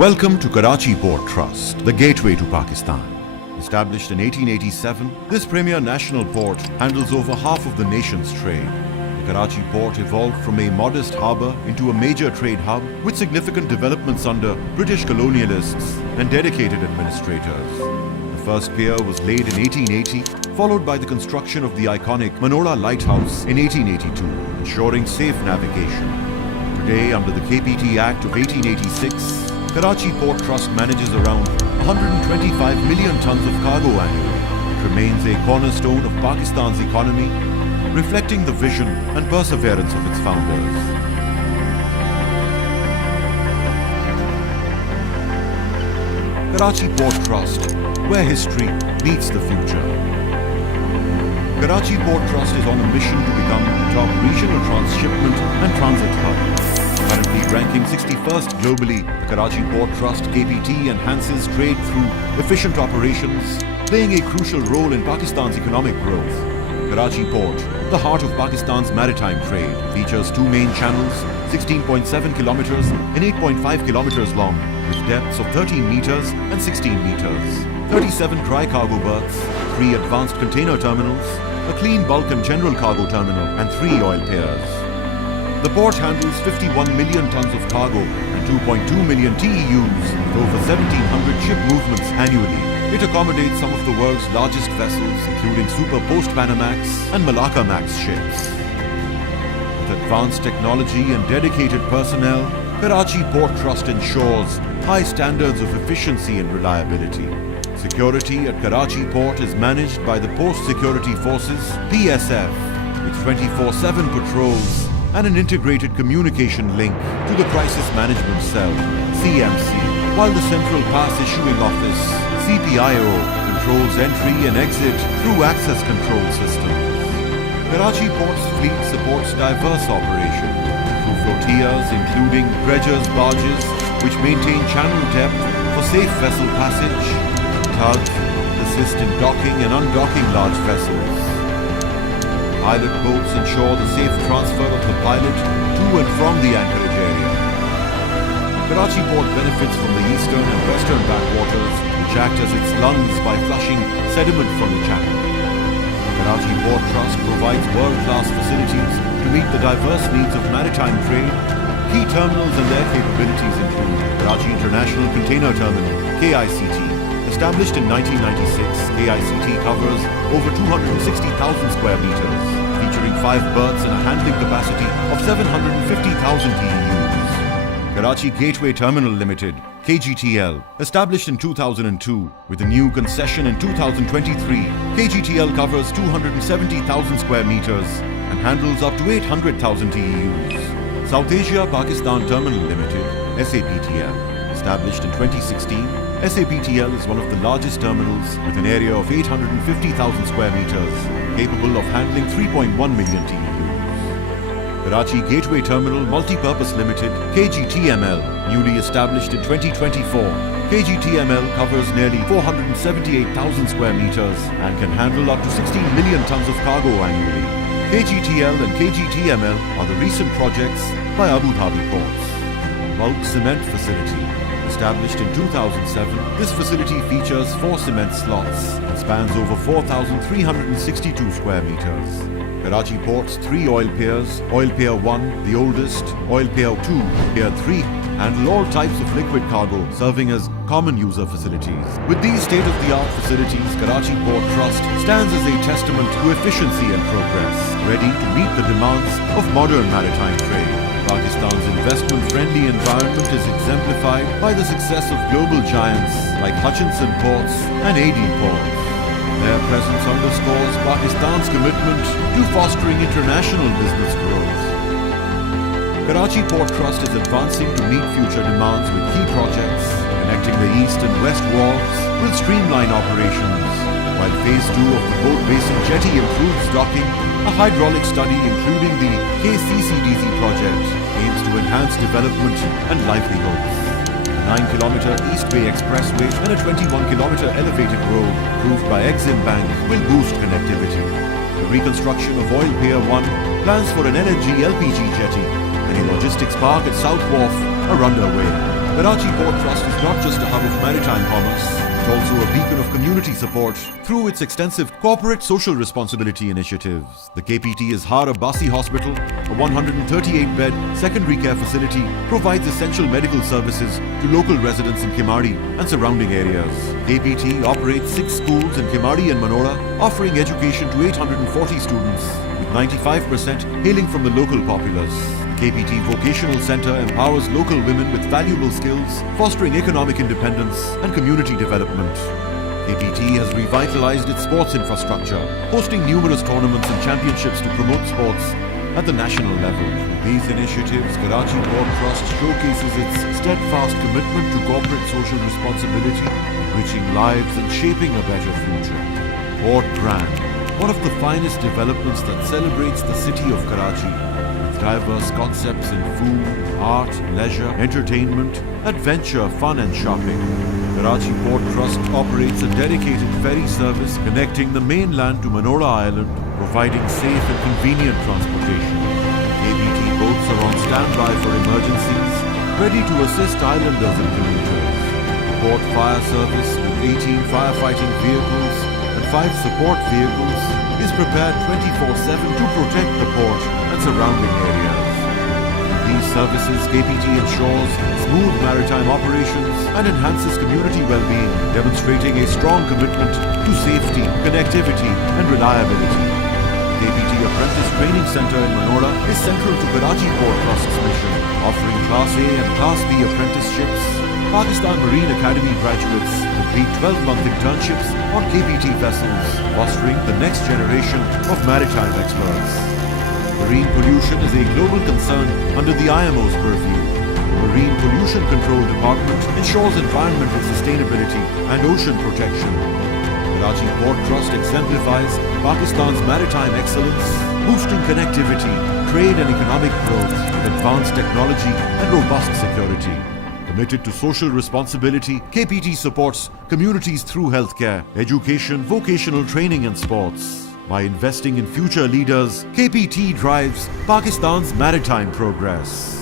Welcome to Karachi Port Trust, the gateway to Pakistan. Established in 1887, this premier national port handles over half of the nation's trade. The Karachi port evolved from a modest harbour into a major trade hub with significant developments under British colonialists and dedicated administrators. The first pier was laid in 1880, followed by the construction of the iconic Manora Lighthouse in 1882, ensuring safe navigation. Today, under the KPT Act of 1886, Karachi Port Trust manages around 125 million tons of cargo annually. It remains a cornerstone of Pakistan's economy, reflecting the vision and perseverance of its founders. Karachi Port Trust, where history meets the future. Karachi Port Trust is on a mission to become the top regional transshipment and transit hub. Currently ranking 61st globally, the Karachi Port Trust KPT enhances trade through efficient operations, playing a crucial role in Pakistan's economic growth. Karachi Port, the heart of Pakistan's maritime trade, features two main channels, 16.7 kilometers and 8.5 kilometers long, with depths of 13 meters and 16 meters, 37 dry cargo berths, 3 advanced container terminals, a clean bulk and general cargo terminal, and 3 oil piers. The port handles 51 million tons of cargo and 2.2 million TEUs with over 1,700 ship movements annually. It accommodates some of the world's largest vessels, including Super Post-Panamax and Malacca Max ships. With advanced technology and dedicated personnel, Karachi Port Trust ensures high standards of efficiency and reliability. Security at Karachi Port is managed by the Post Security Forces, PSF, with 24/7 patrols and an integrated communication link to the Crisis Management Cell, CMC, while the Central Pass Issuing Office, CPIO, controls entry and exit through access control systems. Karachi Port's fleet supports diverse operations through flotillas including dredgers barges, which maintain channel depth for safe vessel passage, tugs assist in docking and undocking large vessels. Pilot boats ensure the safe transfer of the pilot to and from the anchorage area. Karachi Port benefits from the eastern and western backwaters, which act as its lungs by flushing sediment from the channel. Karachi Port Trust provides world-class facilities to meet the diverse needs of maritime trade. Key terminals and their capabilities include Karachi International Container Terminal, KICT. Established in 1996, KICT covers over 260,000 square meters, featuring 5 berths and a handling capacity of 750,000 TEUs. Karachi Gateway Terminal Limited, KGTL, established in 2002 with a new concession in 2023, KGTL covers 270,000 square meters and handles up to 800,000 TEUs. South Asia Pakistan Terminal Limited, SAPTL, established in 2016, SAPTL is one of the largest terminals with an area of 850,000 square meters, capable of handling 3.1 million TEUs. Karachi Gateway Terminal Multipurpose Limited, KGTML, newly established in 2024. KGTML covers nearly 478,000 square meters and can handle up to 16 million tons of cargo annually. KGTL and KGTML are the recent projects by Abu Dhabi Ports. Bulk Cement Facility. Established in 2007, this facility features 4 cement slots and spans over 4,362 square meters. Karachi Port's 3 oil piers, Oil Pier 1, the oldest, Oil Pier 2, Pier 3, handle all types of liquid cargo, serving as common user facilities. With these state-of-the-art facilities, Karachi Port Trust stands as a testament to efficiency and progress, ready to meet the demands of modern maritime trade. Pakistan's investment-friendly environment is exemplified by the success of global giants like Hutchinson Ports and AD Ports. Their presence underscores Pakistan's commitment to fostering international business growth. Karachi Port Trust is advancing to meet future demands with key projects, connecting the east and west wharves will streamline operations, while Phase 2 of the Port Basin Jetty improves docking. A hydraulic study including the KCCDC project aims to enhance development and livelihoods. A 9-kilometer East Bay Expressway and a 21-kilometer elevated road approved by Exim Bank will boost connectivity. The reconstruction of Oil Pier 1, plans for an LNG LPG jetty, and a logistics park at South Wharf are underway. Karachi Port Trust is not just a hub of maritime commerce, it's also a beacon of community support through its extensive corporate social responsibility initiatives. The KPT's Har Abbasi Hospital, a 138-bed secondary care facility, provides essential medical services to local residents in Kimadi and surrounding areas. KPT operates 6 schools in Kimadi and Manora, offering education to 840 students, with 95% hailing from the local populace. KPT Vocational Centre empowers local women with valuable skills, fostering economic independence and community development. KPT has revitalized its sports infrastructure, hosting numerous tournaments and championships to promote sports at the national level. Through these initiatives, Karachi Port Trust showcases its steadfast commitment to corporate social responsibility, enriching lives and shaping a better future. Port Grand, one of the finest developments that celebrates the city of Karachi, diverse concepts in food, art, leisure, entertainment, adventure, fun and shopping. Karachi Port Trust operates a dedicated ferry service connecting the mainland to Manora Island, providing safe and convenient transportation. KPT boats are on standby for emergencies, ready to assist islanders and commuters. The Port Fire Service, with 18 firefighting vehicles and 5 support vehicles, is prepared 24/7 to protect the port and surrounding areas. With these services, KPT ensures smooth maritime operations and enhances community well-being, demonstrating a strong commitment to safety, connectivity and reliability. KPT Apprentice Training Centre in Manora is central to Karachi Port Trust's mission, offering Class A and Class B apprenticeships. Pakistan Marine Academy graduates complete 12-month internships on KPT vessels, fostering the next generation of maritime experts. Marine pollution is a global concern under the IMO's purview. The Marine Pollution Control Department ensures environmental sustainability and ocean protection. Karachi Port Trust exemplifies Pakistan's maritime excellence, boosting connectivity, trade and economic growth, advanced technology and robust security. Committed to social responsibility, KPT supports communities through healthcare, education, vocational training and sports. By investing in future leaders, KPT drives Pakistan's maritime progress.